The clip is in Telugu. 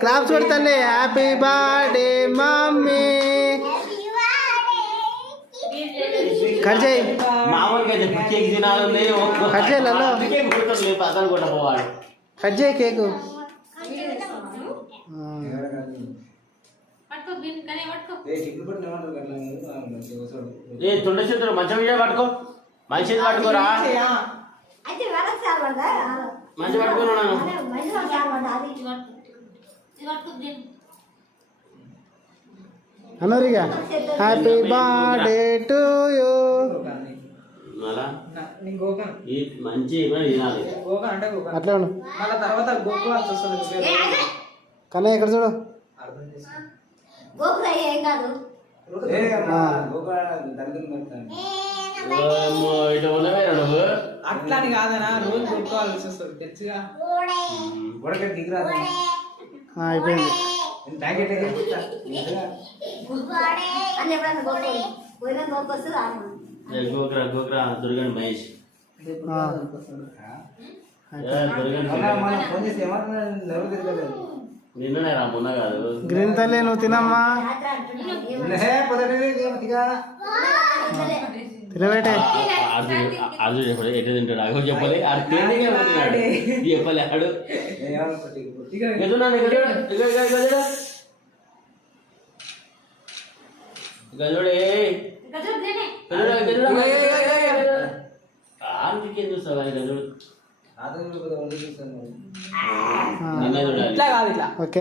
క్లాప్స్ కొడతాండి. Happy birthday mummy. కట్ చేయి. కట్ చేయాలలో కట్ చేయి కేకు. తొండ చేతులు మంచం మీద పట్టుకో. మంచి పట్టుకోరా, మంచి పట్టుకోరా. అనరిగా హ్యాపీ బర్త్డే టు యూ. మంచి అట్లా ఉండు. కన్నయ్య ఇక్కడ చూడు. అట్లాని కాదనా, రోజు కొట్టుకోవాల్సి వస్తుంది తెచ్చిగా. అయిపోయింది. గోగ్రా దుర్గన్ మహేష్ నిన్ననే రా, మొన్న కాదు. గ్రీన్ తల్లి నువ్వు తినమ్మా. తినబెట్టే అర్జు చెప్పలే ఎటు తింటాడు. అగో చెప్పలే చెప్పలే ఆడు గజోడే ఆంటీకేం చూస్తావా గజోడు. ఓకే.